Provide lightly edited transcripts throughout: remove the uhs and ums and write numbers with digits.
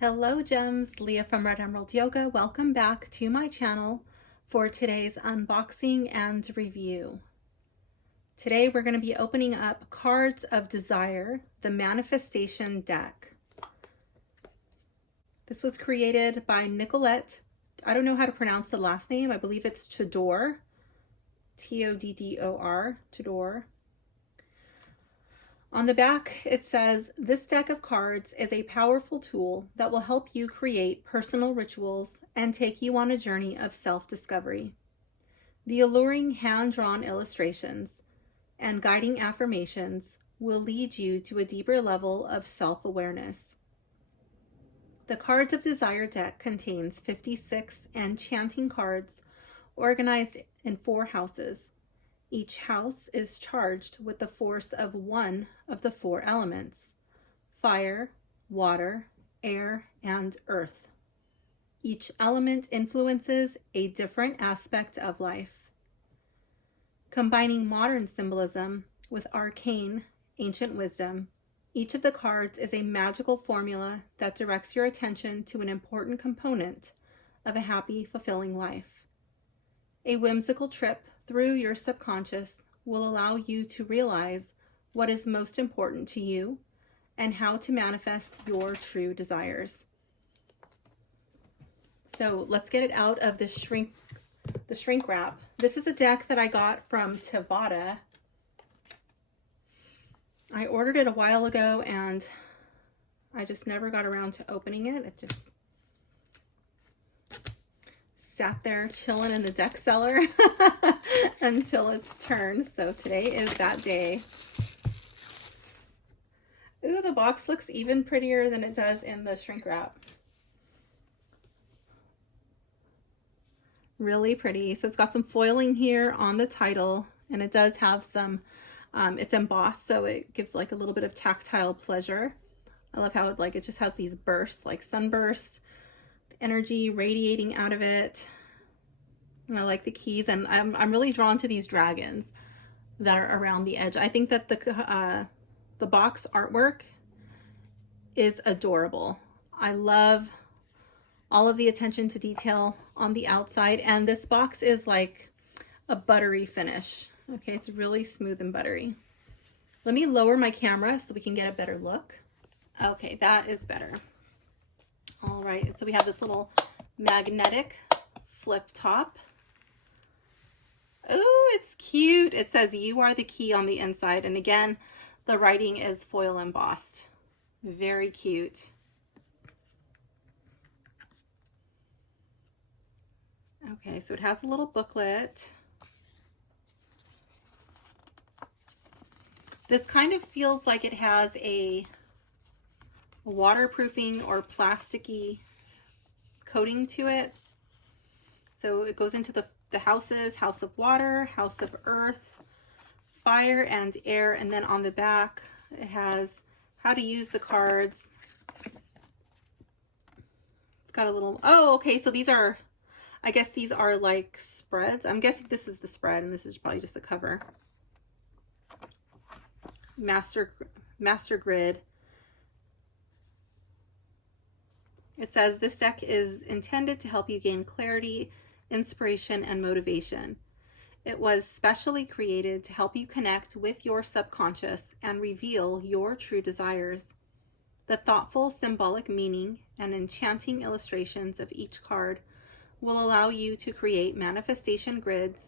Hello gems, Leah from Red Emerald Yoga. Welcome back to my channel for today's unboxing and review. Today we're going to be opening up Cards of Desire, the Manifestation deck. This was created by Nicolette. I don't know how to pronounce the last name. I believe it's Toddor, Toddor, Toddor. On the back, it says, this deck of cards is a powerful tool that will help you create personal rituals and take you on a journey of self-discovery. The alluring hand-drawn illustrations and guiding affirmations will lead you to a deeper level of self-awareness. The Cards of Desire deck contains 56 enchanting cards organized in 4 houses. Each house is charged with the force of one of the 4 elements: fire, water, air, and earth. Each element influences a different aspect of life. Combining modern symbolism with arcane, ancient wisdom, each of the cards is a magical formula that directs your attention to an important component of a happy, fulfilling life. A whimsical trip through your subconscious will allow you to realize what is most important to you and how to manifest your true desires. So let's get it out of the shrink wrap. This is a deck that I got from Tevada. I ordered it a while ago and I just never got around to opening it. It just sat there chilling in the deck cellar until its turn. So today is that day. Ooh, the box looks even prettier than it does in the shrink wrap. Really pretty. So it's got some foiling here on the title, and it does have some, it's embossed, so it gives like a little bit of tactile pleasure. I love how it just has these bursts, like sunbursts, energy radiating out of it. And I like the keys, and I'm really drawn to these dragons that are around the edge. I think that the box artwork is adorable. I love all of the attention to detail on the outside, and this box is like a buttery finish. Okay, it's really smooth and buttery. Let me lower my camera so we can get a better look. Okay, that is better. All right, so we have this little magnetic flip top. Oh, it's cute. It says you are the key on the inside, and again, the writing is foil embossed. Very cute. Okay, so it has a little booklet. This kind of feels like it has a waterproofing or plasticky coating to it. So it goes into the houses: house of water, house of earth, fire, and air. And then on the back, it has how to use the cards. It's got a little, oh, okay, so these are, I guess these are like spreads. I'm guessing this is the spread, and this is probably just the cover. Master grid. It says this deck is intended to help you gain clarity, inspiration, and motivation. It was specially created to help you connect with your subconscious and reveal your true desires. The thoughtful symbolic meaning and enchanting illustrations of each card will allow you to create manifestation grids,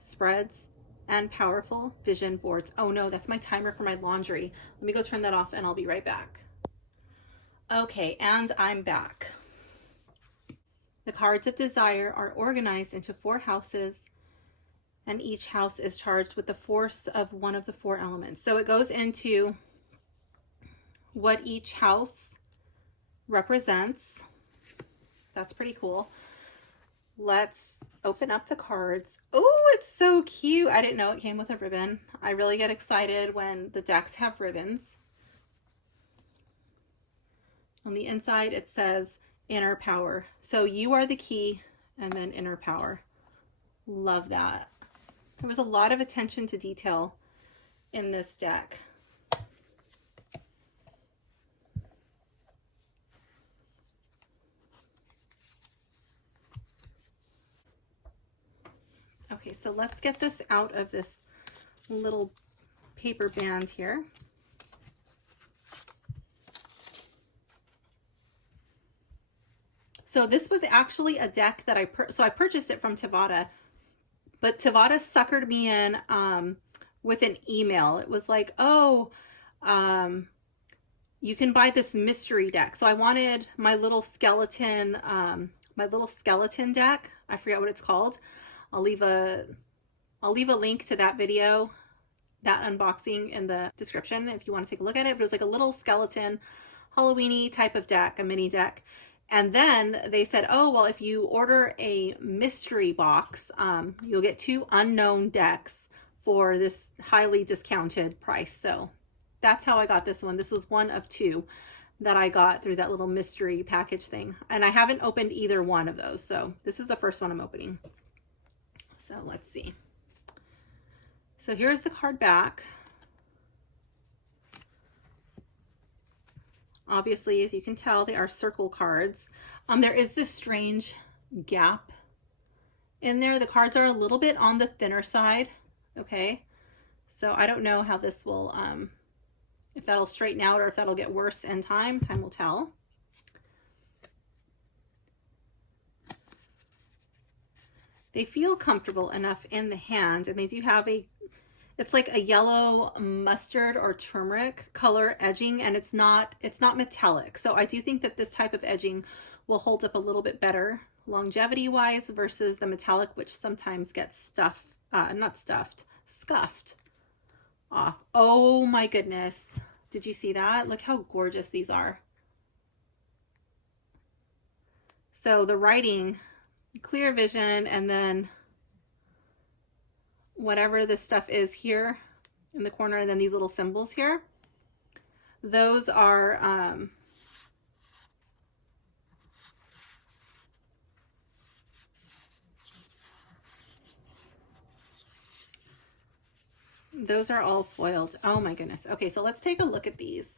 spreads, and powerful vision boards. Oh no, that's my timer for my laundry. Let me go turn that off and I'll be right back. Okay, and I'm back. The Cards of Desire are organized into 4 houses, and each house is charged with the force of one of the 4 elements. So it goes into what each house represents. That's pretty cool. Let's open up the cards. Oh, it's so cute. I didn't know it came with a ribbon. I really get excited when the decks have ribbons. On the inside, it says inner power. So you are the key, and then inner power. Love that. There was a lot of attention to detail in this deck. so let's get this out of this little paper band here. So this was actually a deck that I purchased it from Tevada, but Tevada suckered me in with an email. It was like, oh, you can buy this mystery deck. So I wanted my little skeleton deck. I forget what it's called. I'll leave a link to that video, that unboxing, in the description if you want to take a look at it. But it was like a little skeleton Halloween-y type of deck, a mini deck. And then they said, oh, well, if you order a mystery box, you'll get 2 unknown decks for this highly discounted price. So that's how I got this one. This was one of 2 that I got through that little mystery package thing. And I haven't opened either one of those. So this is the first one I'm opening. So let's see. So here's the card back. Obviously, as you can tell, they are circle cards. There is this strange gap in there. The cards are a little bit on the thinner side. Okay. So I don't know how this will, if that'll straighten out or if that'll get worse in time. Time will tell. They feel comfortable enough in the hand, and they do have it's like a yellow mustard or turmeric color edging, and it's not metallic. So I do think that this type of edging will hold up a little bit better longevity wise versus the metallic, which sometimes gets scuffed off. Oh my goodness. Did you see that? Look how gorgeous these are. So the writing, clear vision, and then whatever this stuff is here in the corner, and then these little symbols here, those are all foiled. Oh my goodness. Okay, so let's take a look at these.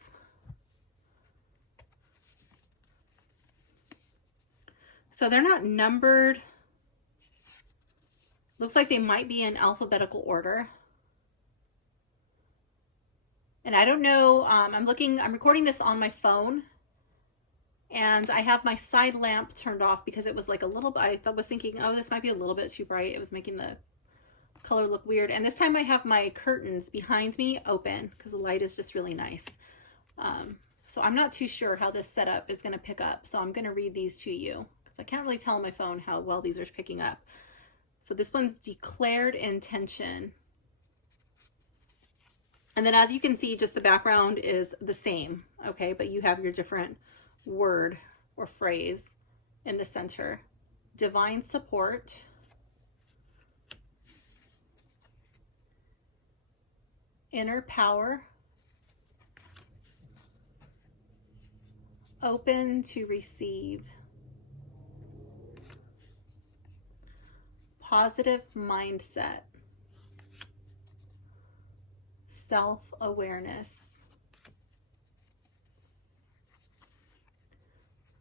So they're not numbered. Looks like they might be in alphabetical order. And I don't know, I'm recording this on my phone, and I have my side lamp turned off because it was like a little bit, I was thinking, oh, this might be a little bit too bright. It was making the color look weird. And this time I have my curtains behind me open because the light is just really nice. So I'm not too sure how this setup is going to pick up. So I'm going to read these to you because I can't really tell on my phone how well these are picking up. So this one's declared intention. And then as you can see, just the background is the same, okay? But you have your different word or phrase in the center. Divine support. Inner power. Open to receive. Positive mindset. Self-awareness.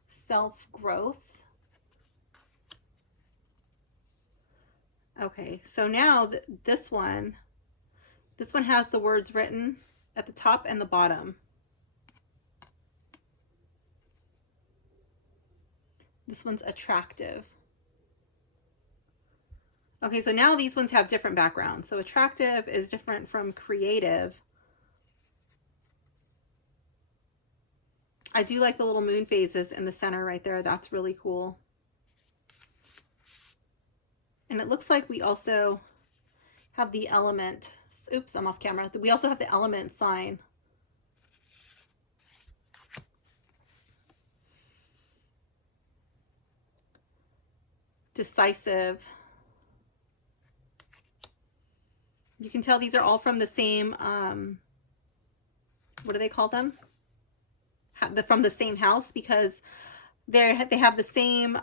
Self-growth. Okay, so now this one has the words written at the top and the bottom. This one's attractive. Okay, so now these ones have different backgrounds. So attractive is different from creative. I do like the little moon phases in the center right there. That's really cool. And it looks like we also have the element. Oops, I'm off camera. We also have the element sign. Decisive. You can tell these are all from the same, what do they call them? From the same house, because they have the same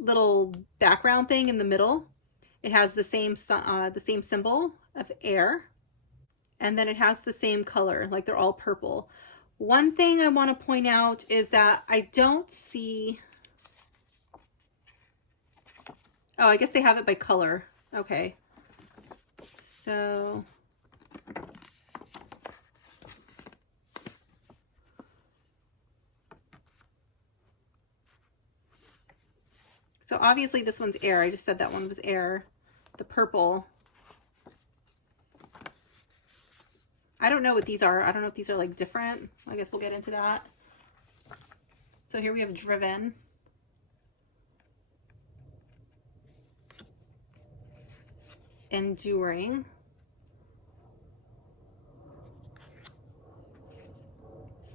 little background thing in the middle. It has the same symbol of air, and then it has the same color, like they're all purple. One thing I want to point out is that I don't see, oh, I guess they have it by color. Okay. So obviously this one's air. I just said that one was air. The purple. I don't know what these are. I don't know if these are like different. I guess we'll get into that. So here we have driven. Enduring.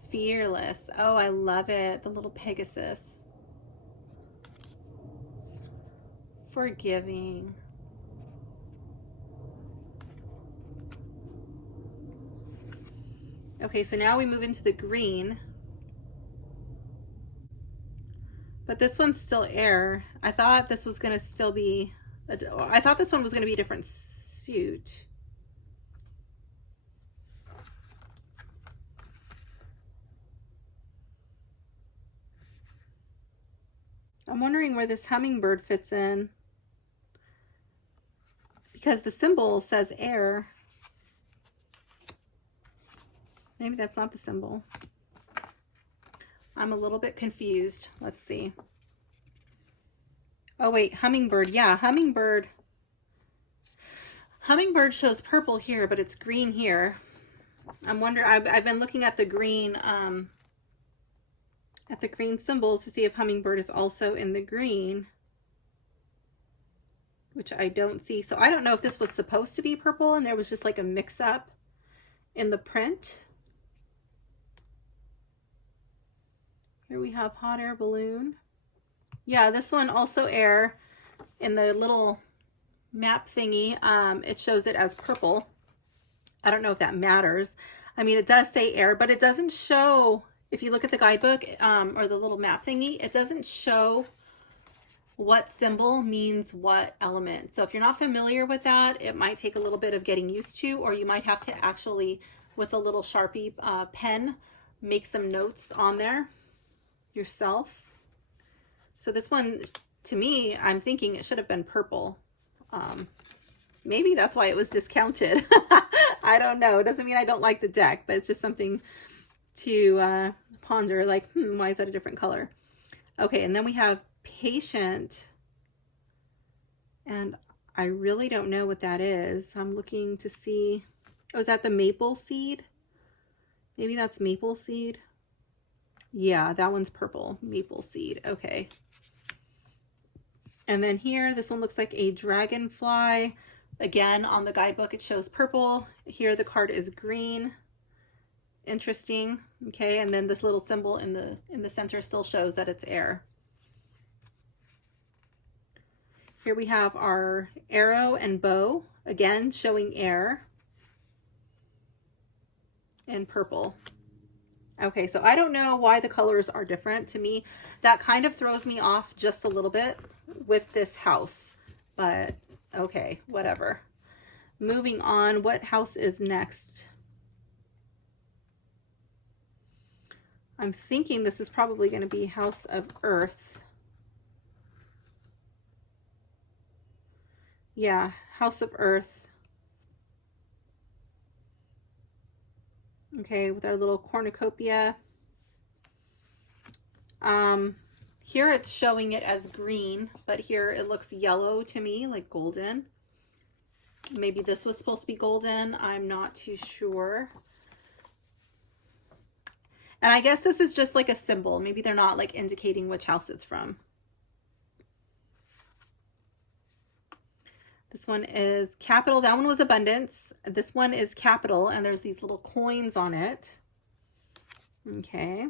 Fearless. Oh, I love it. The little Pegasus. Forgiving. Okay, so now we move into the green. But this one's still air. I thought this was going to still be, I thought this one was going to be a different suit. I'm wondering where this hummingbird fits in, because the symbol says air. Maybe that's not the symbol. I'm a little bit confused. Let's see. Oh wait, hummingbird. Yeah, hummingbird. Hummingbird shows purple here, but it's green here. I'm wondering, I've been looking at the green symbols to see if hummingbird is also in the green, which I don't see. So I don't know if this was supposed to be purple and there was just like a mix up in the print. Here we have hot air balloon. Yeah, this one also air. In the little map thingy, it shows it as purple. I don't know if that matters. I mean, it does say air, but it doesn't show, if you look at the guidebook or the little map thingy, it doesn't show what symbol means what element. So if you're not familiar with that, it might take a little bit of getting used to, or you might have to actually, with a little Sharpie pen, make some notes on there yourself. So this one, to me, I'm thinking it should have been purple. Maybe that's why it was discounted. I don't know. It doesn't mean I don't like the deck, but it's just something to ponder, like, why is that a different color? Okay, and then we have patient. And I really don't know what that is. I'm looking to see. Oh, is that the maple seed? Maybe that's maple seed. Yeah, that one's purple. Maple seed. Okay. And then here, this one looks like a dragonfly. Again, on the guidebook, it shows purple. Here, the card is green. Interesting. Okay, and then this little symbol in the center still shows that it's air. Here we have our arrow and bow, again showing air and purple. Okay, so I don't know why the colors are different. To me, that kind of throws me off just a little bit with this house, but okay, whatever. Moving on, what house is next? I'm thinking this is probably going to be House of Earth. Yeah, House of Earth. Okay, with our little cornucopia. Here it's showing it as green, but here it looks yellow to me, like golden. Maybe this was supposed to be golden. I'm not too sure. And I guess this is just like a symbol. Maybe they're not like indicating which house it's from. This one is capital. That one was abundance. This one is capital, and there's these little coins on it. Okay.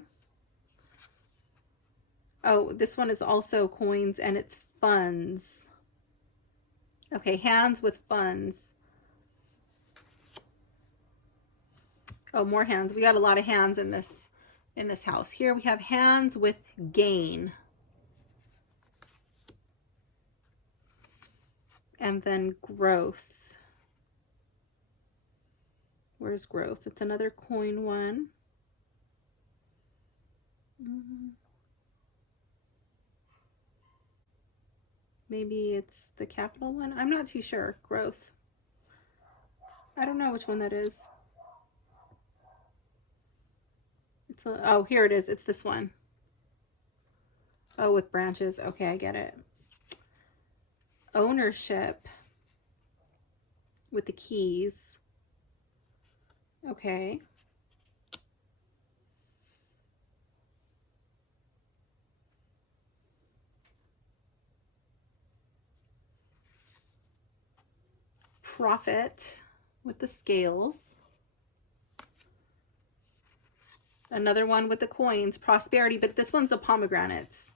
Oh, this one is also coins, and it's funds. Okay, hands with funds. Oh, more hands. We got a lot of hands in this house. Here we have hands with gain. And then growth. Where's growth? It's another coin one. Maybe it's the capital one. I'm not too sure. Growth. I don't know which one that is. It's a, oh, here it is. It's this one. Oh, with branches. Okay, I get it. Ownership with the keys. Okay. Profit with the scales. Another one with the coins, prosperity, but this one's the pomegranates.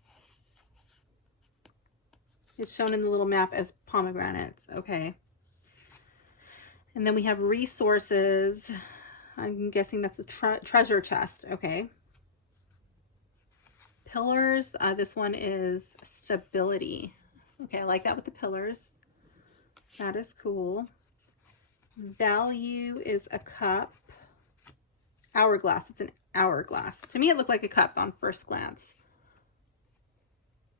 It's shown in the little map as pomegranates. Okay. And then we have resources. I'm guessing that's a treasure chest. Okay. Pillars. This one is stability. Okay, I like that with the pillars. That is cool. Value is a cup. Hourglass. It's an hourglass. To me, it looked like a cup on first glance.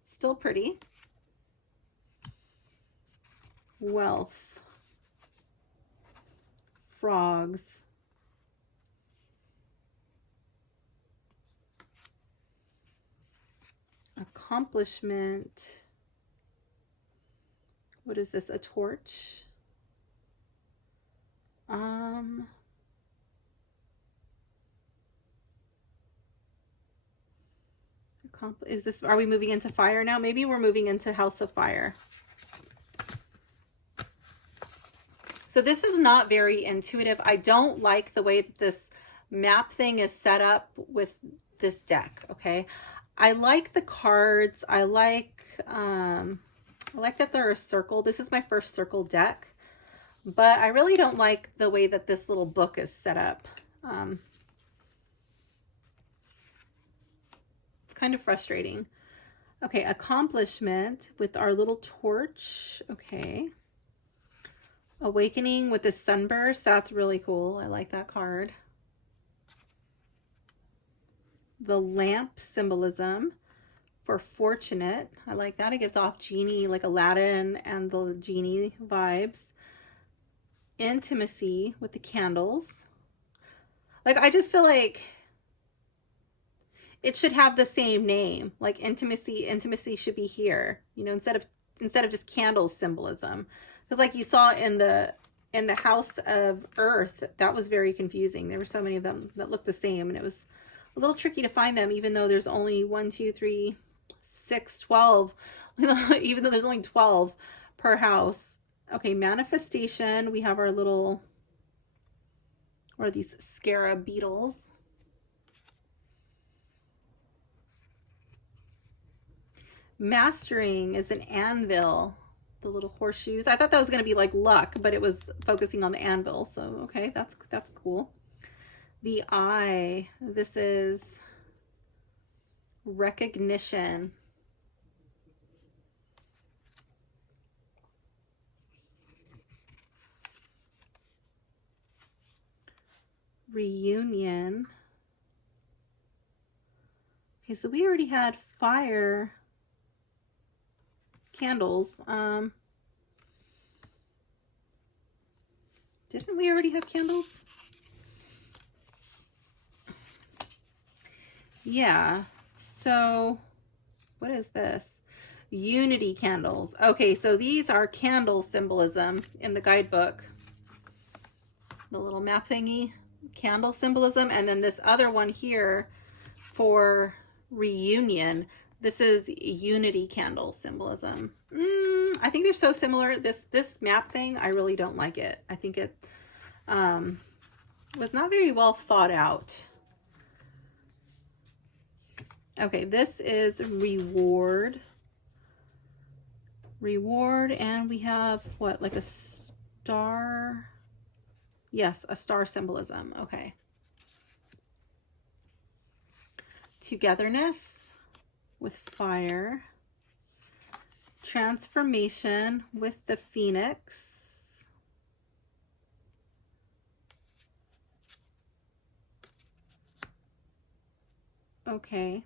Still pretty. Wealth. Frogs. Accomplishment. What is this? A torch? Is this, are we moving into fire now? Maybe we're moving into House of Fire. So this is not very intuitive. I don't like the way that this map thing is set up with this deck, okay? I like the cards. I like that they're a circle. This is my first circle deck, but I really don't like the way that this little book is set up. It's kind of frustrating. Okay, accomplishment with our little torch. Okay. Awakening with the sunburst. That's really cool. I like that card. The lamp symbolism for fortunate. I like that. It gives off genie, like Aladdin and the genie vibes. Intimacy with the candles. Like, I just feel like it should have the same name. Like intimacy should be here, you know, instead of just candle symbolism. Because like you saw in the House of Earth, that was very confusing. There were so many of them that looked the same, and it was a little tricky to find them, even though there's only 1, 2, 3, 6, 12, even though there's only 12 per house. Okay, manifestation. We have our little, what are these, scarab beetles. Mastering is an anvil, the little horseshoes. I thought that was going to be like luck, but it was focusing on the anvil. So, okay, that's cool. The eye, this is recognition. Reunion. Okay, so we already had fire. Candles. Didn't we already have candles? Yeah. So what is this? Unity candles. Okay, so these are candle symbolism in the guidebook. The little map thingy, candle symbolism, and then this other one here for reunion. This is unity candle symbolism. I think they're so similar. This map thing, I really don't like it. I think it was not very well thought out. Okay, this is reward. Reward, and we have what, like a star? Yes, a star symbolism. Okay. Togetherness with fire. Transformation with the phoenix. Okay.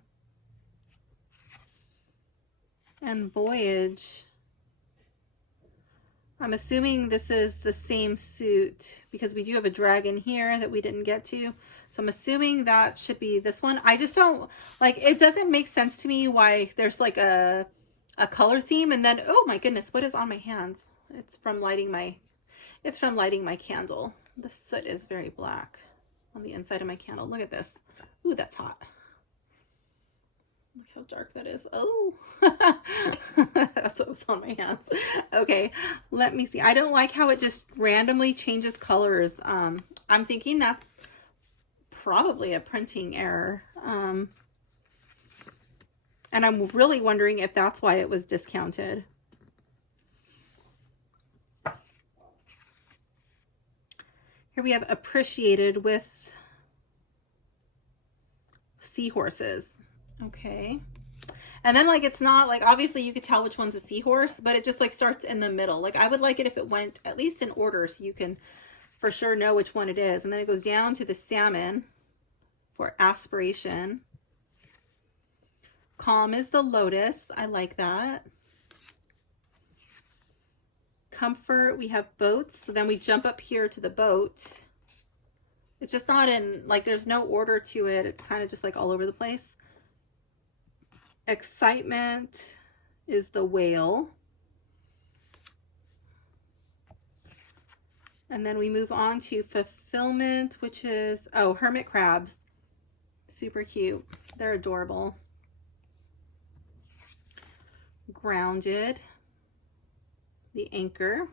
And voyage. I'm assuming this is the same suit because we do have a dragon here that we didn't get to. So I'm assuming that should be this one. I just don't, like, it doesn't make sense to me why there's like a color theme and then, oh my goodness, what is on my hands? It's from lighting my candle. The soot is very black on the inside of my candle. Look at this. Ooh, that's hot. Look how dark that is. Oh, that's what was on my hands. Okay, let me see. I don't like how it just randomly changes colors. I'm thinking that's probably a printing error. And I'm really wondering if that's why it was discounted. Here we have appreciated with seahorses. Okay. And then like, it's not like, obviously you could tell which one's a seahorse, but it just like starts in the middle. Like I would like it if it went at least in order so you can for sure know which one it is. And then it goes down to the salmon for aspiration. Calm is the lotus. I like that. Comfort, we have boats. So then we jump up here to the boat. It's just not in, like, there's no order to it. It's kind of just like all over the place. Excitement is the whale. And then we move on to fulfillment, which is, oh, hermit crabs. Super cute. They're adorable. Grounded. The anchor.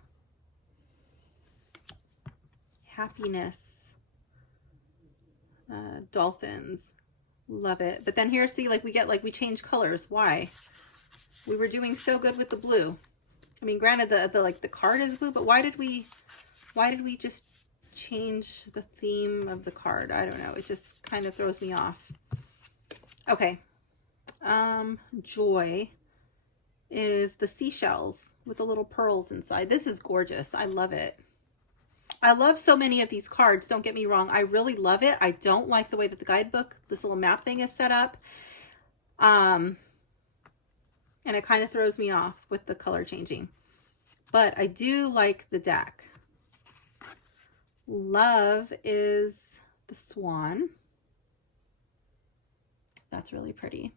Happiness. Dolphins. Love it. But then here, see, like we get, like we change colors. Why? We were doing so good with the blue. I mean, granted the like the card is blue, but why did we just change the theme of the card? I don't know. It just kind of throws me off. Okay. Joy is the seashells with the little pearls inside. This is gorgeous. I love it. I love so many of these cards. Don't get me wrong. I really love it. I don't like the way that the guidebook, this little map thing is set up. And it kind of throws me off with the color changing. But I do like the deck. Love is the swan. That's really pretty.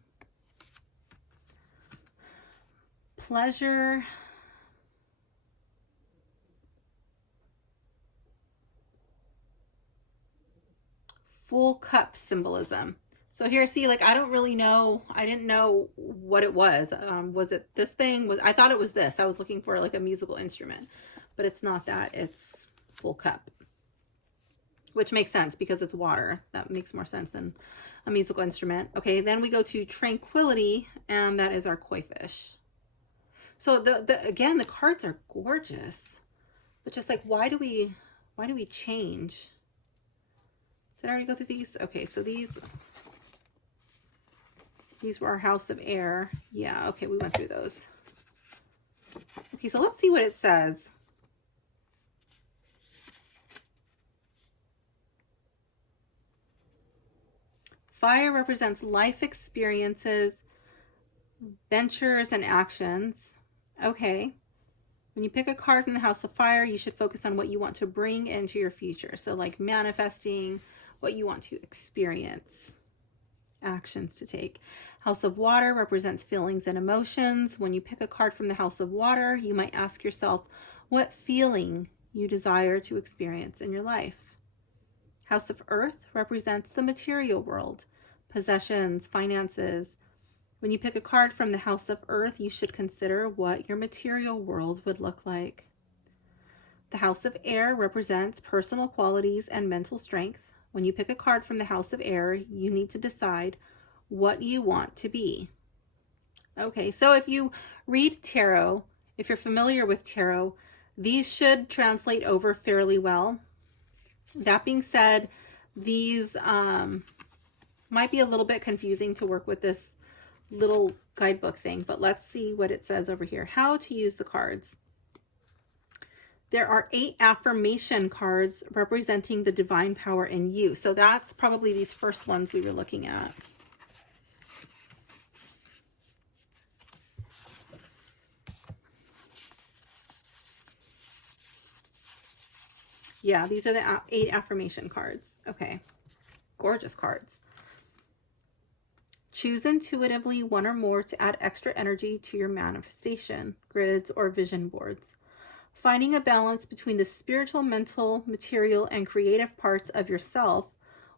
Pleasure. Full cup symbolism. So here, see, like, I don't really know. I didn't know what it was. Was it this thing? I thought it was this. I was looking for like a musical instrument, but it's not that. It's full cup, which makes sense because it's water. That makes more sense than a musical instrument. Okay, then we go to tranquility, and that is our koi fish. So again, the cards are gorgeous, but just like, why do we change? Did I already go through these? Okay, so these were our house of air. Yeah, okay, we went through those. Okay, so let's see what it says. Fire represents life experiences, ventures, and actions. Okay. When you pick a card from the House of Fire, you should focus on what you want to bring into your future. So like manifesting, what you want to experience, actions to take. House of Water represents feelings and emotions. When you pick a card from the House of Water, you might ask yourself what feeling you desire to experience in your life. House of Earth represents the material world, possessions, finances. When you pick a card from the House of Earth, you should consider what your material world would look like. The House of Air represents personal qualities and mental strength. When you pick a card from the House of Air, you need to decide what you want to be. Okay, so if you read tarot, if you're familiar with tarot, these should translate over fairly well. That being said, these might be a little bit confusing to work with this little guidebook thing, but let's see what it says over here. How to use the cards. There are 8 affirmation cards representing the divine power in you. So that's probably these first ones we were looking at. Yeah, these are the 8 affirmation cards. Okay, gorgeous cards. Choose intuitively one or more to add extra energy to your manifestation, grids, or vision boards. Finding a balance between the spiritual, mental, material, and creative parts of yourself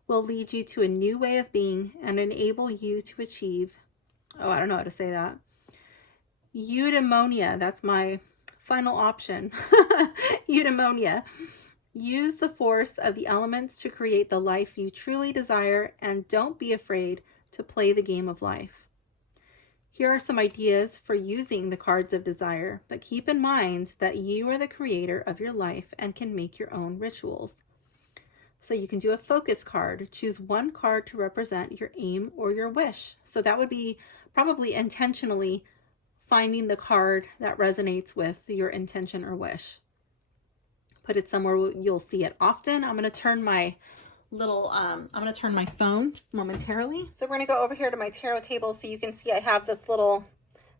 will lead you to a new way of being and enable you to achieve, oh, I don't know how to say that. Eudaimonia, that's my final option. Eudaimonia. Use the force of the elements to create the life you truly desire, and don't be afraid to play the game of life. Here are some ideas for using the cards of desire, but keep in mind that you are the creator of your life and can make your own rituals. So you can do a focus card. Choose one card to represent your aim or your wish. So that would be probably intentionally finding the card that resonates with your intention or wish. Put it somewhere you'll see it often. I'm going to turn my phone momentarily. So we're going to go over here to my tarot table so you can see I have this little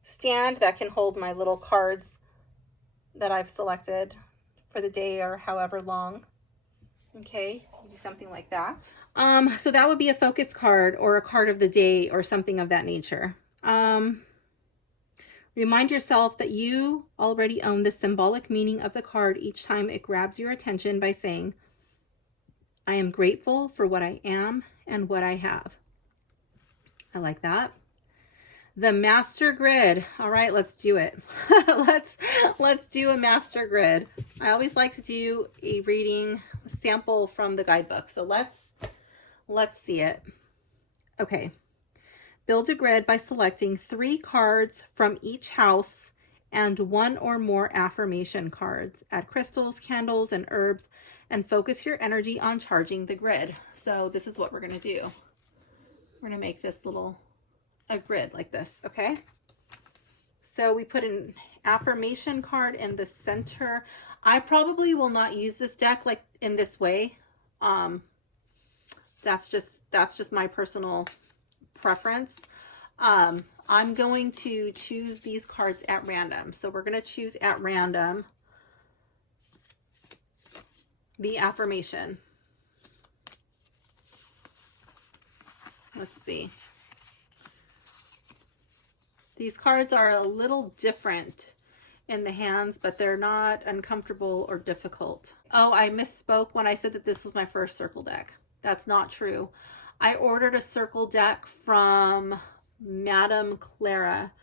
stand that can hold my little cards that I've selected for the day or however long. Okay, do something like that. So that would be a focus card or a card of the day or something of that nature. Remind yourself that you already own the symbolic meaning of the card each time it grabs your attention by saying, I am grateful for what I am and what I have. I like that. The master grid. All right, let's do it. let's do a master grid. I always like to do a reading sample from the guidebook. So let's see it. Okay. Build a grid by selecting 3 cards from each house and 1 or more affirmation cards. Add crystals, candles, and herbs, and focus your energy on charging the grid. So this is what we're going to do. We're going to make this a grid like this, okay? So we put an affirmation card in the center. I probably will not use this deck like in this way. That's just my personal preference. I'm going to choose these cards at random. So we're going to choose at random the affirmation. Let's see. These cards are a little different in the hands, but they're not uncomfortable or difficult. Oh, I misspoke when I said that this was my first circle deck. That's not true. I ordered a circle deck from Madame Clara.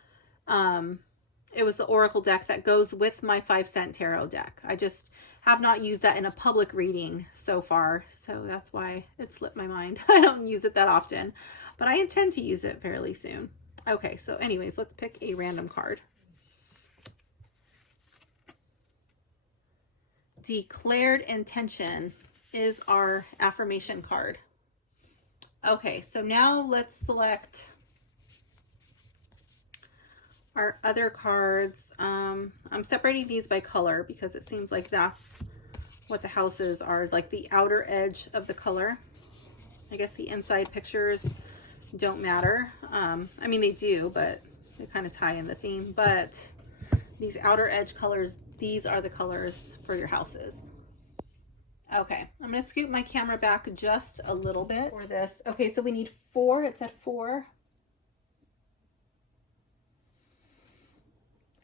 It was the Oracle deck that goes with my 5-cent tarot deck. I just have not used that in a public reading so far, so that's why it slipped my mind. I don't use it that often, but I intend to use it fairly soon. Okay, so anyways, let's pick a random card. Declared intention is our affirmation card. Okay, so now let's select our other cards. I'm separating these by color because it seems like that's what the houses are, like the outer edge of the color. I guess the inside pictures don't matter. I mean, they do, but they kind of tie in the theme. But these outer edge colors, these are the colors for your houses. Okay, I'm going to scoot my camera back just a little bit for this. Okay, so we need 4. It's at 4.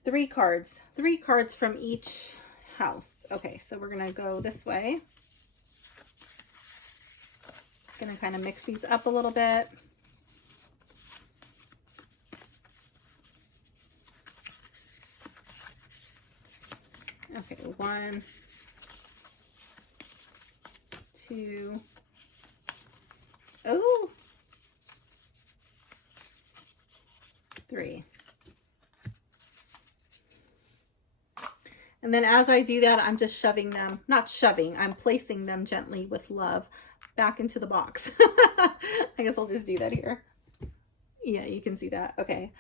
3 cards. 3 cards from each house. Okay, so we're going to go this way. Just going to kind of mix these up a little bit. Okay, 1, 2, oh, 3. And then as I do that, I'm just shoving them, not shoving, I'm placing them gently with love back into the box. I guess I'll just do that here. Yeah, you can see that. Okay.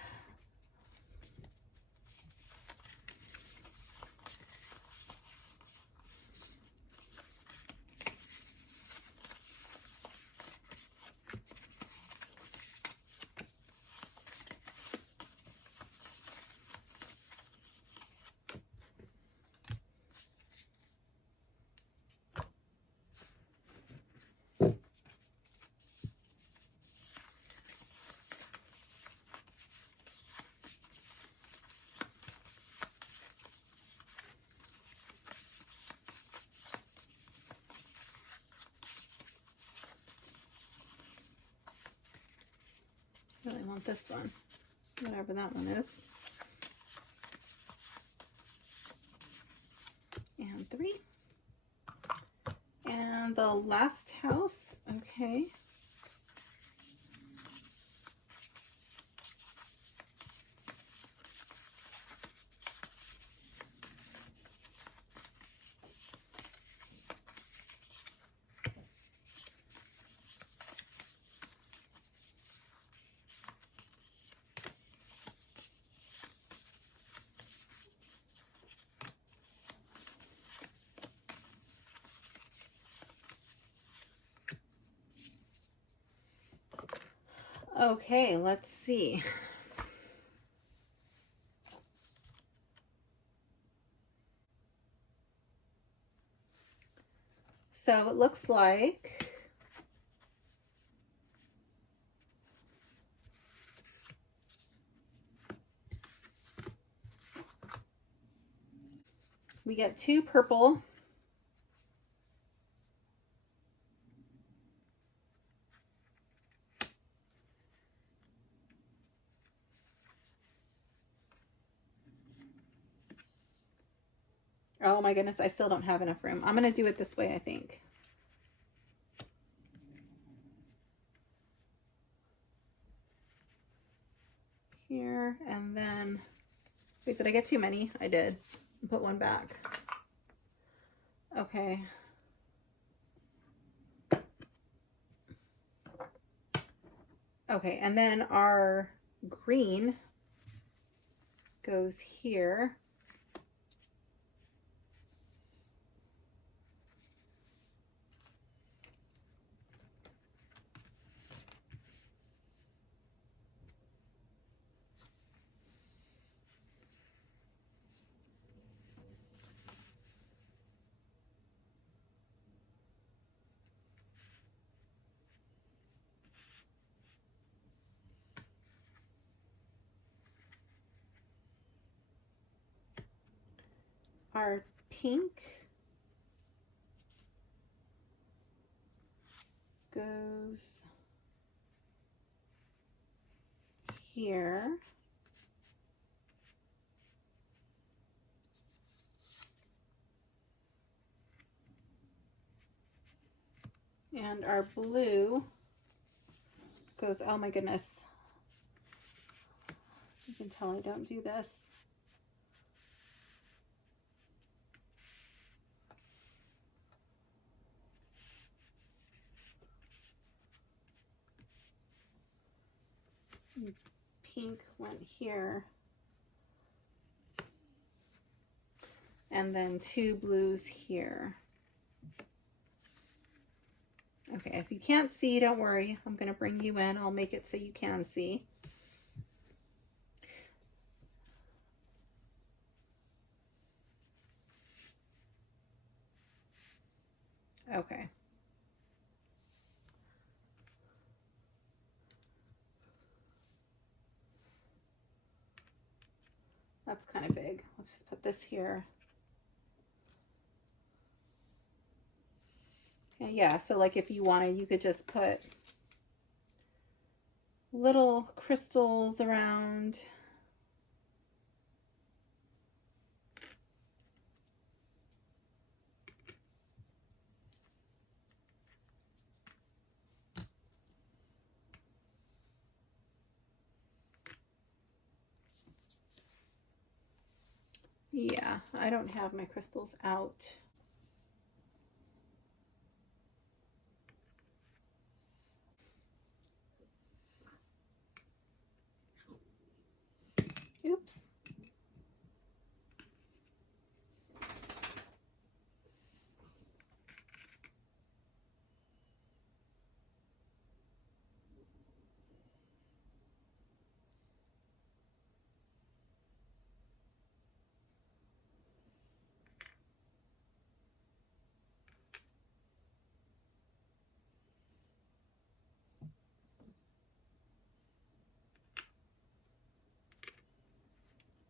not this one, whatever that one is. And 3. And the last house, okay. Okay, let's see. So it looks like we get 2 purple, oh my goodness, I still don't have enough room. I'm going to do it this way, I think. Here, and then, wait, did I get too many? I did. Put one back. Okay. Okay, and then our green goes here. Our pink goes here. And our blue goes, oh my goodness. You can tell I don't do this. Pink went here. And then 2 blues here. Okay, if you can't see, don't worry. I'm going to bring you in. I'll make it so you can see. Okay. That's kind of big. Let's just put this here. And yeah, so like if you wanted, you could just put little crystals around. Yeah, I don't have my crystals out. Oops.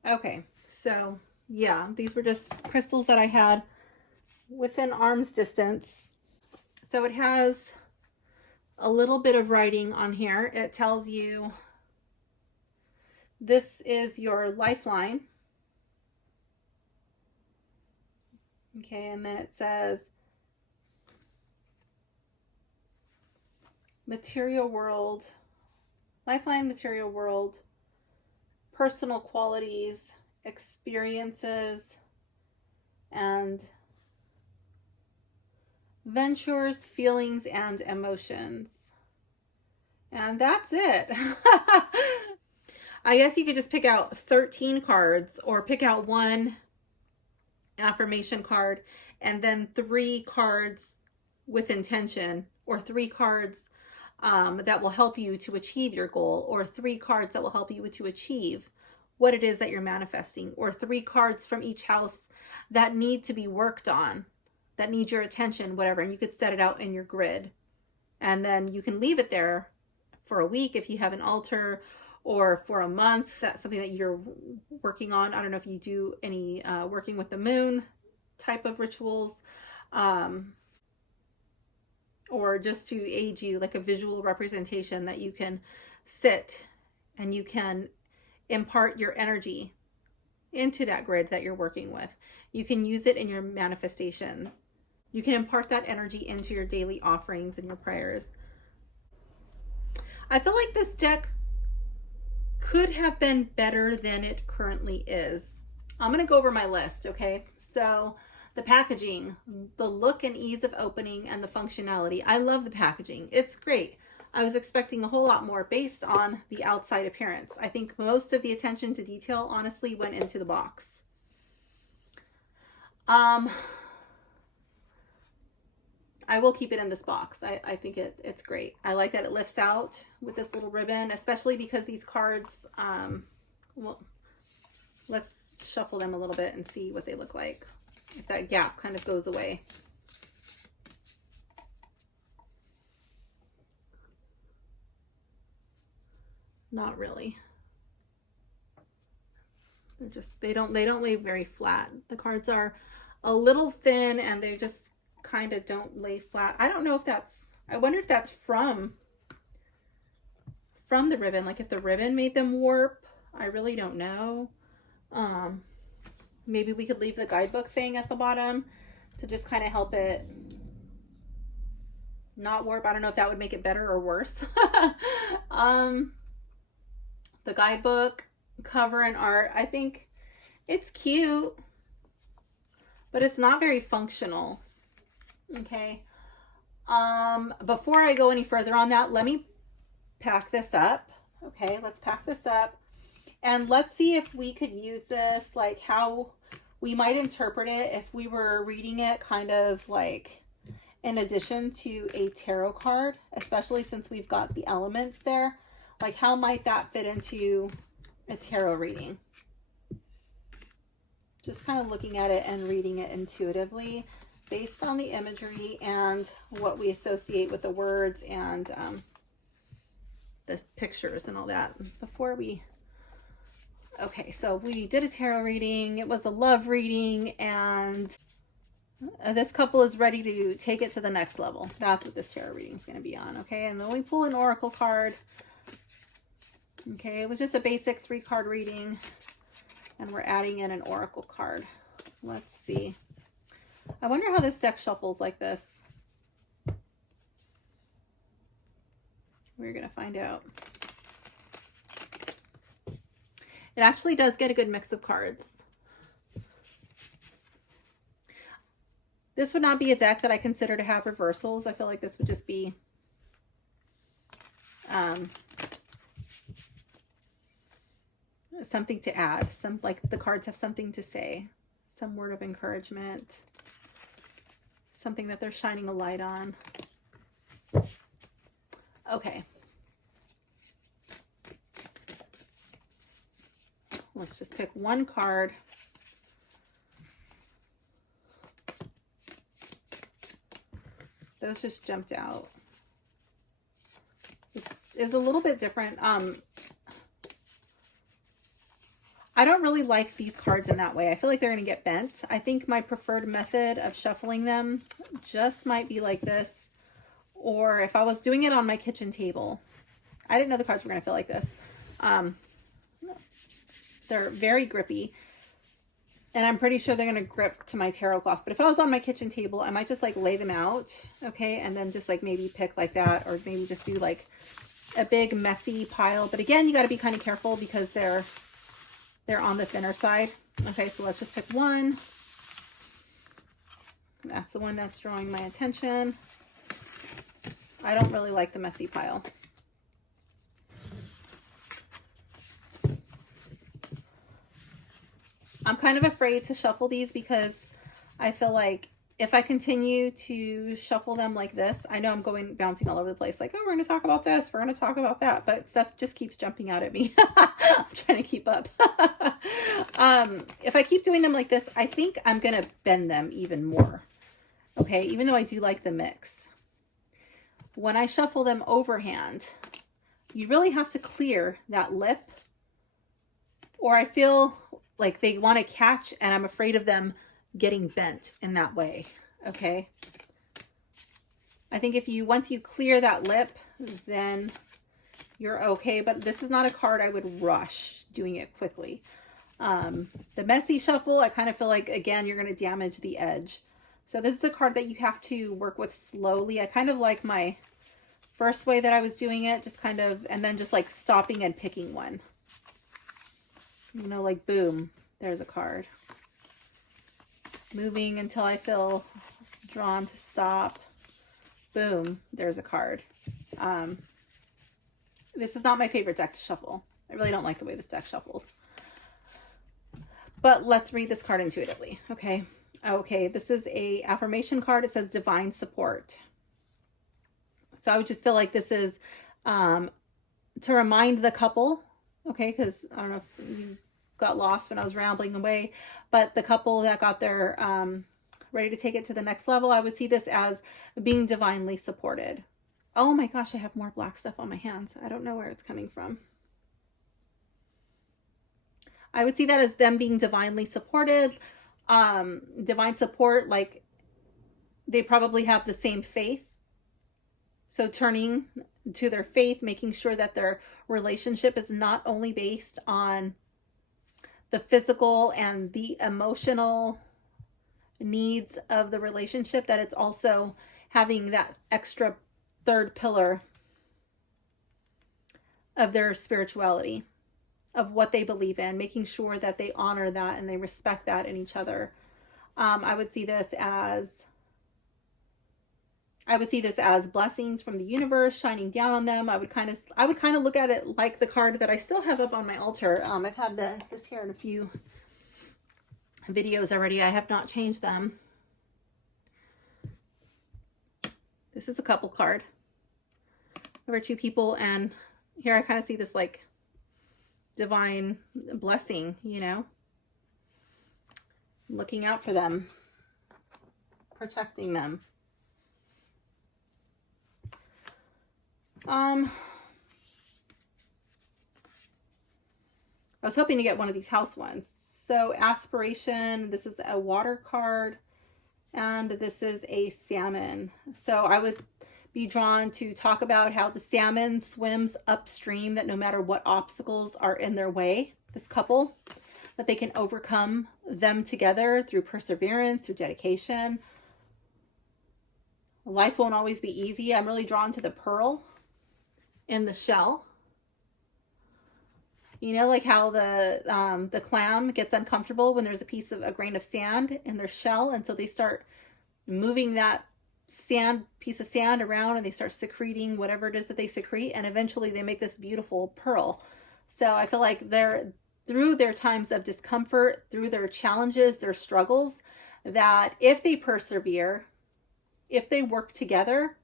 Okay, so yeah, these were just crystals that I had within arm's distance. So it has a little bit of writing on here. It tells you This is your lifeline. Okay, and then it says material world, lifeline, material world, personal qualities, experiences, and ventures, feelings, and emotions. And that's it. I guess you could just pick out 13 cards or pick out one affirmation card and then 3 cards with intention, or 3 cards that will help you to achieve your goal, or 3 cards that will help you to achieve what it is that you're manifesting, or 3 cards from each house that need to be worked on, that need your attention, whatever. And you could set it out in your grid, and then you can leave it there for a week if you have an altar, or for a month. That's something that you're working on. I don't know if you do any working with the moon type of rituals, or just to aid you, like a visual representation that you can sit and you can impart your energy into that grid that you're working with. You can use it in your manifestations. You can impart that energy into your daily offerings and your prayers. I feel like this deck could have been better than it currently is. I'm going to go over my list, okay? So the packaging, the look and ease of opening, and the functionality. I love the packaging. It's great. I was expecting a whole lot more based on the outside appearance. I think most of the attention to detail honestly went into the box. I will keep it in this box. I think it's great. I like that it lifts out with this little ribbon, especially because these cards, well, let's shuffle them a little bit and see what they look like. If that gap kind of goes away. Not really. They're just, they don't lay very flat. The cards are a little thin and they just kind of don't lay flat. I don't know if that's, I wonder if that's from the ribbon, like if the ribbon made them warp. I really don't know. Maybe we could leave the guidebook thing at the bottom to just kind of help it not warp. I don't know if that would make it better or worse. The guidebook cover and art, I think it's cute, but it's not very functional. Okay. Before I go any further on that, let me pack this up. Okay, let's pack this up and let's see if we could use this, like how we might interpret it if we were reading it kind of like in addition to a tarot card, especially since we've got the elements there. Like how might that fit into a tarot reading? Just kind of looking at it and reading it intuitively based on the imagery and what we associate with the words and the pictures and all that. Before we, okay, so we did a tarot reading. It was a love reading, and this couple is ready to take it to the next level. That's what this tarot reading is going to be on. Okay, and then we pull an oracle card. Okay, it was just a basic 3-card reading, and we're adding in an oracle card. Let's see. I wonder how this deck shuffles like this. We're going to find out. It actually does get a good mix of cards. This would not be a deck that I consider to have reversals. I feel like this would just be something to add. Some, like the cards have something to say. Some word of encouragement. Something that they're shining a light on. Okay. Let's just pick one card. Those just jumped out. This is a little bit different. I don't really like these cards in that way. I feel like they're going to get bent. I think my preferred method of shuffling them just might be like this. Or if I was doing it on my kitchen table. I didn't know the cards were going to feel like this. They're very grippy. And I'm pretty sure they're going to grip to my tarot cloth. But if I was on my kitchen table, I might just like lay them out. Okay. And then just like maybe pick like that, or maybe just do like a big messy pile. But again, you got to be kind of careful because they're on the thinner side. Okay. So let's just pick one. That's the one that's drawing my attention. I don't really like the messy pile. I'm kind of afraid to shuffle these because I feel like if I continue to shuffle them like this, I know I'm bouncing all over the place. Like, oh, we're going to talk about this. We're going to talk about that. But stuff just keeps jumping out at me. I'm trying to keep up. If I keep doing them like this, I think I'm going to bend them even more. Okay. Even though I do like the mix. When I shuffle them overhand, you really have to clear that lip, or I feel like they want to catch and I'm afraid of them getting bent in that way. Okay. I think once you clear that lip, then you're okay. But this is not a card I would rush doing it quickly. The messy shuffle, I kind of feel like, again, you're going to damage the edge. So this is a card that you have to work with slowly. I kind of like my first way that I was doing it, just kind of, and then just like stopping and picking one. You know, like boom, there's a card. Moving until I feel drawn to stop. Boom, there's a card. This is not my favorite deck to shuffle. I really don't like the way this deck shuffles. But let's read this card intuitively. Okay. Okay, this is a affirmation card. It says divine support. So I would just feel like this is to remind the couple. Okay, because I don't know if you got lost when I was rambling away, but the couple that got their ready to take it to the next level, I would see this as being divinely supported. Oh my gosh, I have more black stuff on my hands. I don't know where it's coming from. I would see that as them being divinely supported. Divine support, like they probably have the same faith. So turning to their faith, making sure that their relationship is not only based on the physical and the emotional needs of the relationship, that it's also having that extra third pillar of their spirituality, of what they believe in, making sure that they honor that and they respect that in each other. I would see this as blessings from the universe shining down on them. I would kind of look at it like the card that I still have up on my altar. I've had this here in a few videos already. I have not changed them. This is a couple card. There were two people, and here I kind of see this like divine blessing, you know, looking out for them, protecting them. I was hoping to get one of these house ones. So aspiration, this is a water card, and this is a salmon. So I would be drawn to talk about how the salmon swims upstream, that no matter what obstacles are in their way, this couple, that they can overcome them together through perseverance, through dedication. Life won't always be easy. I'm really drawn to the pearl in the shell. You know, like how the clam gets uncomfortable when there's a grain of sand in their shell, and so they start moving that piece of sand around, and they start secreting whatever it is that they secrete, and eventually they make this beautiful pearl. So I feel like through their times of discomfort, through their challenges, their struggles, that if they persevere, if they work together,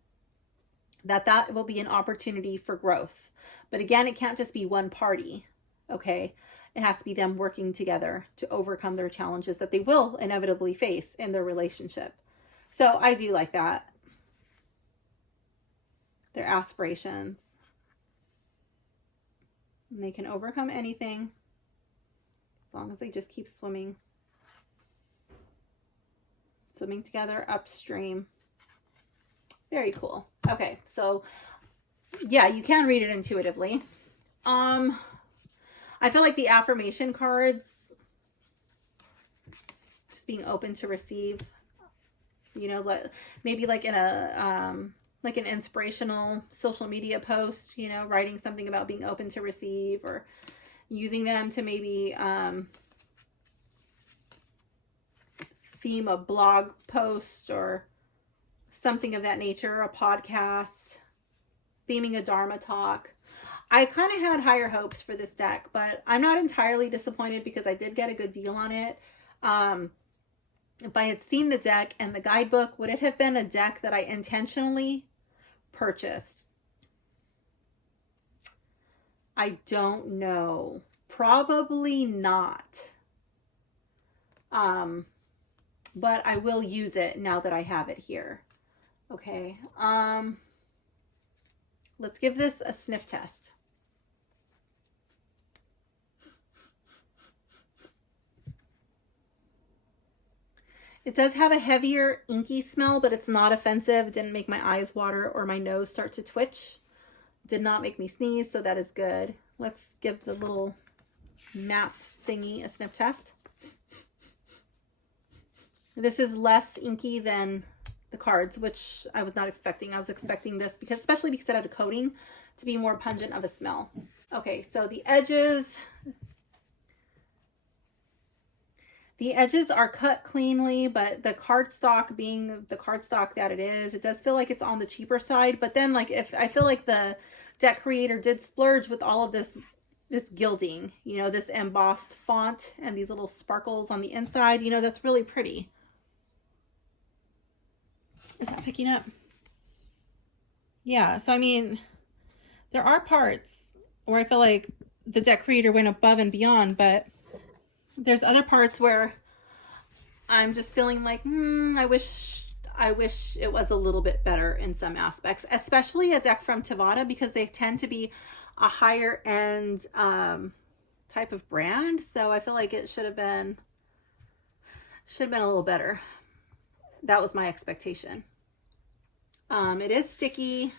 that will be an opportunity for growth. But again, it can't just be one party. Okay, it has to be them working together to overcome their challenges that they will inevitably face in their relationship. So I do like that. Their aspirations. And they can overcome anything as long as they just keep swimming. Swimming together upstream. Very cool. Okay, so yeah, you can read it intuitively. I feel like the affirmation cards, just being open to receive, you know, maybe like in a, like an inspirational social media post, you know, writing something about being open to receive, or using them to maybe theme a blog post or something of that nature, a podcast, theming a Dharma talk. I kind of had higher hopes for this deck, but I'm not entirely disappointed because I did get a good deal on it. If I had seen the deck and the guidebook, would it have been a deck that I intentionally purchased? I don't know. Probably not. But I will use it now that I have it here. Okay. Let's give this a sniff test. It does have a heavier inky smell, but it's not offensive. It didn't make my eyes water or my nose start to twitch. Did not make me sneeze, so that is good. Let's give the little map thingy a sniff test. This is less inky than the cards, which I was not expecting. I was expecting this, because especially because it had a coating, to be more pungent of a smell. Okay, so the edges are cut cleanly, but the cardstock being the cardstock that it is, it does feel like it's on the cheaper side. But then, like, if I feel like the deck creator did splurge with all of this gilding, you know, this embossed font and these little sparkles on the inside, you know, that's really pretty. Is that picking up? Yeah, so I mean, there are parts where I feel like the deck creator went above and beyond, but there's other parts where I'm just feeling like, I wish it was a little bit better in some aspects, especially a deck from Tevada, because they tend to be a higher end type of brand. So I feel like it should have been a little better. That was my expectation. It is sticky.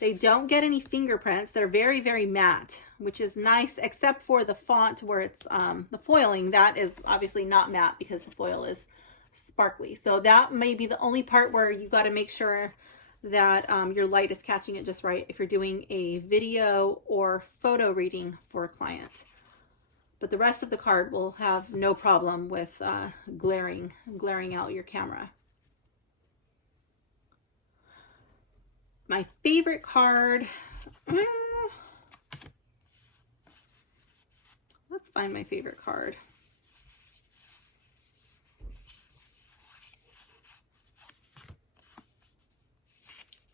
They don't get any fingerprints. They're very, very matte, which is nice, except for the font where it's the foiling. That is obviously not matte because the foil is sparkly. So that may be the only part where you got to make sure that your light is catching it just right if you're doing a video or photo reading for a client. But the rest of the card will have no problem with glaring out your camera. My favorite card. Let's find my favorite card.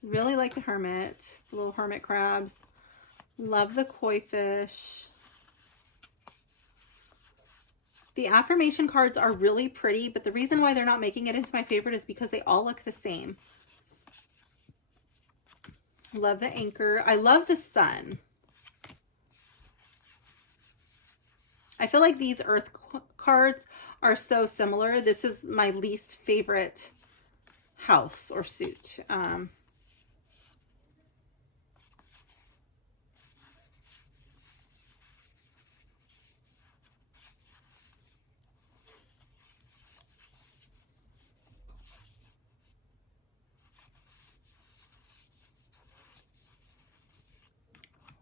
Really like the Hermit, the little hermit crabs. Love the koi fish. The affirmation cards are really pretty, but the reason why they're not making it into my favorite is because they all look the same. Love the anchor. I love the sun. I feel like these earth cards are so similar. This is my least favorite house or suit.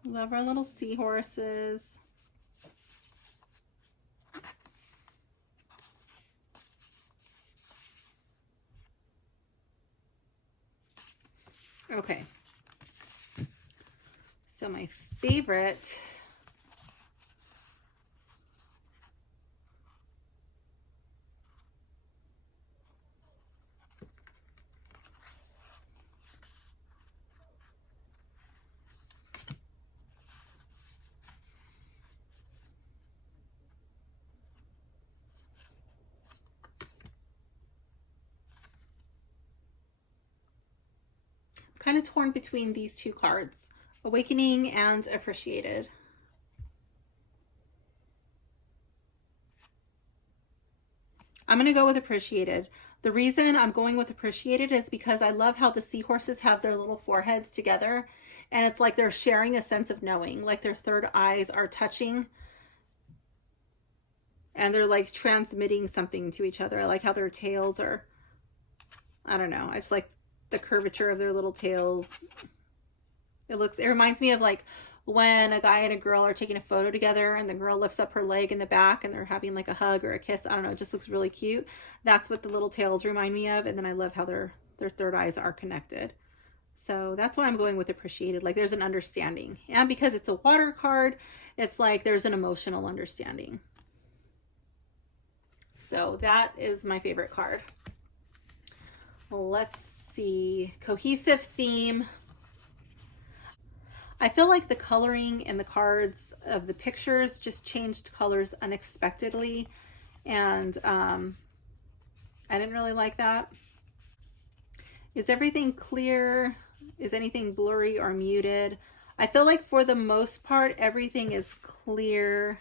Love our little seahorses. Okay. So my favorite kind of torn between these two cards, Awakening and Appreciated. I'm going to go with Appreciated. The reason I'm going with Appreciated is because I love how the seahorses have their little foreheads together, And it's like they're sharing a sense of knowing, like their third eyes are touching and they're like transmitting something to each other. I like how their tails are, I don't know, I just like the curvature of their little tails. It reminds me of like when a guy and a girl are taking a photo together and the girl lifts up her leg in the back and they're having like a hug or a kiss. I don't know, it just looks really cute. That's what the little tails remind me of. And then I love how their third eyes are connected. So that's why I'm going with appreciated. Like there's an understanding. And because it's a water card, it's like there's an emotional understanding. So that is my favorite card. Let's see. Cohesive theme. I feel like the coloring in the cards of the pictures just changed colors unexpectedly. And I didn't really like that. Is everything clear? Is anything blurry or muted? I feel like for the most part, everything is clear.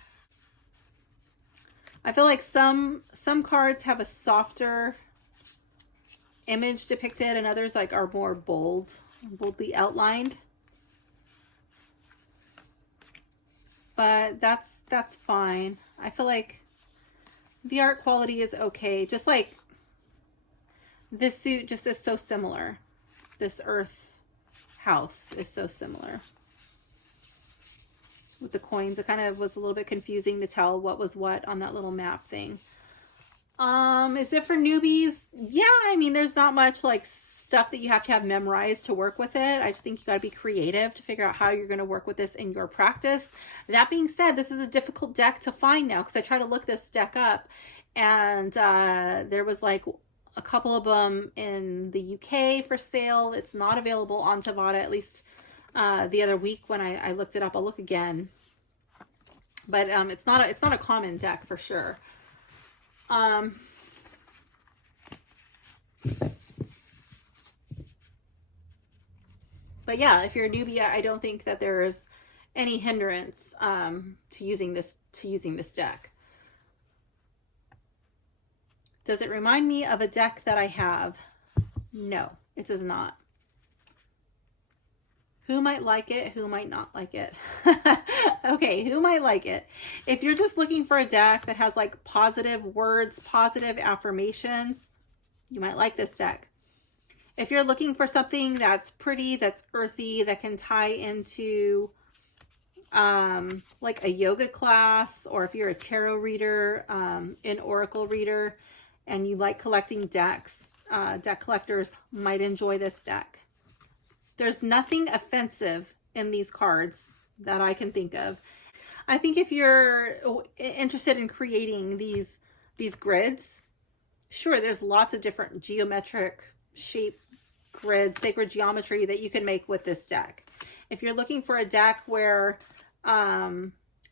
I feel like some cards have a softer image depicted and others like are more boldly outlined. But that's fine. I feel like the art quality is okay. Just like this suit just is so similar. This earth house is so similar. With the coins, it kind of was a little bit confusing to tell what was what on that little map thing. Is it for newbies? Yeah, I mean, there's not much like stuff that you have to have memorized to work with it. I just think you got to be creative to figure out how you're going to work with this in your practice. That being said, this is a difficult deck to find now because I tried to look this deck up and there was like a couple of them in the UK for sale. It's not available on Tevada, at least the other week when I looked it up. I'll look again. But it's not a common deck for sure. But yeah, if you're a newbie, I don't think that there's any hindrance to using this deck. Does it remind me of a deck that I have? No, it does not. Who might like it? Who might not like it? Okay, who might like it? If you're just looking for a deck that has like positive words, positive affirmations, you might like this deck. If you're looking for something that's pretty, that's earthy, that can tie into like a yoga class, or if you're a tarot reader, an oracle reader, and you like collecting decks, deck collectors might enjoy this deck. There's nothing offensive in these cards that I can think of. I think if you're interested in creating these grids, sure, there's lots of different geometric shape grids, sacred geometry that you can make with this deck. If you're looking for a deck where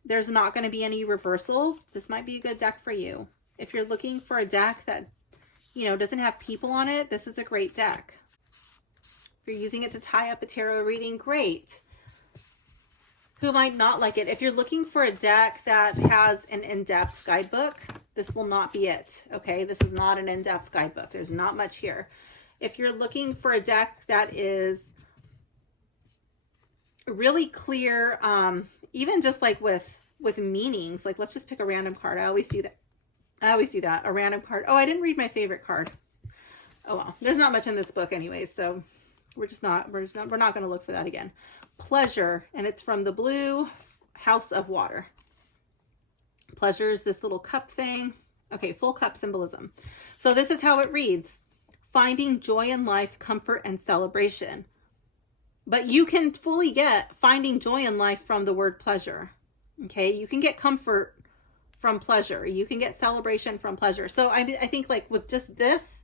there's not going to be any reversals, this might be a good deck for you. If you're looking for a deck that, you know, doesn't have people on it, this is a great deck. If you're using it to tie up a tarot reading, great. Who might not like it? If you're looking for a deck that has an in-depth guidebook, this will not be it, okay? This is not an in-depth guidebook. There's not much here. If you're looking for a deck that is really clear, even just like with meanings, like let's just pick a random card. I always do that. A random card. Oh, I didn't read my favorite card. Oh well, there's not much in this book anyways, so we're not going to look for that again. Pleasure, and it's from the blue House of Water. Pleasure is this little cup thing. Okay, full cup symbolism. So this is how it reads. Finding joy in life, comfort, and celebration. But you can fully get finding joy in life from the word pleasure. Okay, you can get comfort from pleasure. You can get celebration from pleasure. So I think like with just this,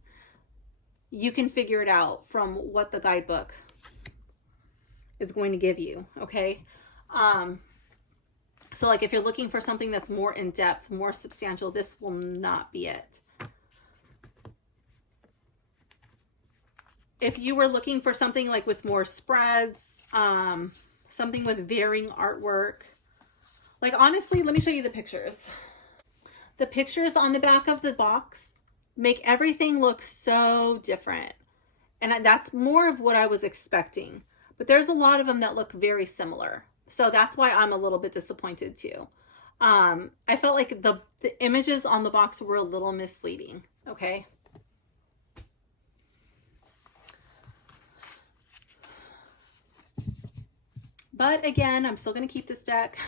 you can figure it out from what the guidebook is going to give you. Okay. So like if you're looking for something that's more in depth, more substantial, this will not be it. If you were looking for something like with more spreads, something with varying artwork, like honestly, let me show you the pictures. The pictures on the back of the box make everything look so different. And that's more of what I was expecting. but there's a lot of them that look very similar. So that's why I'm a little bit disappointed too. I felt like the images on the box were a little misleading. Okay. But again, I'm still going to keep this deck.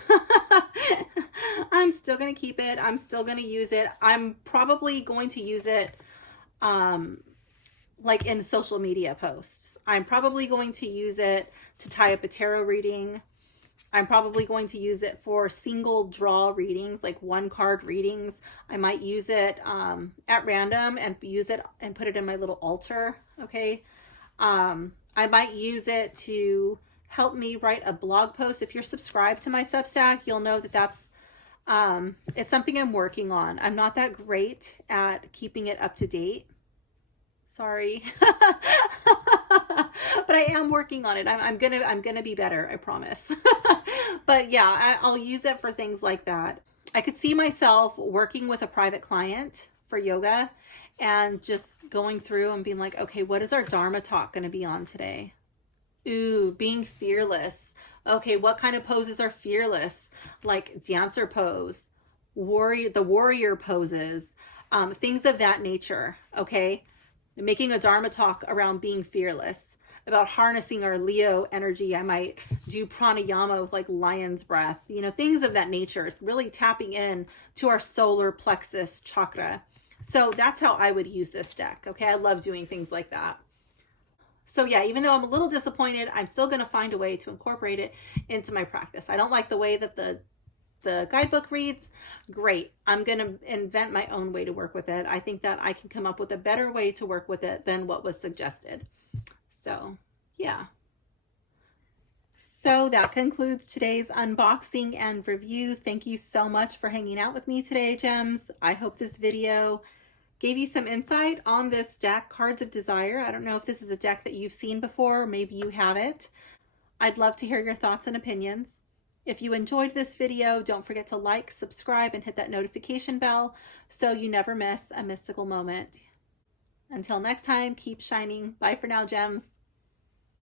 I'm still going to keep it. I'm still going to use it. I'm probably going to use it like in social media posts. I'm probably going to use it to tie up a tarot reading. I'm probably going to use it for single draw readings, like one card readings. I might use it at random and use it and put it in my little altar. Okay. I might use it to help me write a blog post. If you're subscribed to my Substack, you'll know that that's it's something I'm working on. I'm not that great at keeping it up to date. Sorry. But I am working on it. I'm gonna be better, I promise. But yeah, I'll use it for things like that. I could see myself working with a private client for yoga and just going through and being like, okay, what is our Dharma talk going to be on today? Ooh, being fearless. Okay, what kind of poses are fearless? Like dancer pose, the warrior poses, things of that nature. Okay, making a Dharma talk around being fearless, about harnessing our Leo energy. I might do pranayama with like lion's breath, you know, things of that nature, really tapping in to our solar plexus chakra. So that's how I would use this deck. Okay, I love doing things like that. So yeah, even though I'm a little disappointed, I'm still going to find a way to incorporate it into my practice. I don't like the way that the guidebook reads. Great. I'm going to invent my own way to work with it. I think that I can come up with a better way to work with it than what was suggested. So yeah. So that concludes today's unboxing and review. Thank you so much for hanging out with me today, gems. I hope this video gave you some insight on this deck, Cards of Desire. I don't know if this is a deck that you've seen before, or maybe you have it. I'd love to hear your thoughts and opinions. If you enjoyed this video, don't forget to like, subscribe, and hit that notification bell so you never miss a mystical moment. Until next time, keep shining. Bye for now, gems.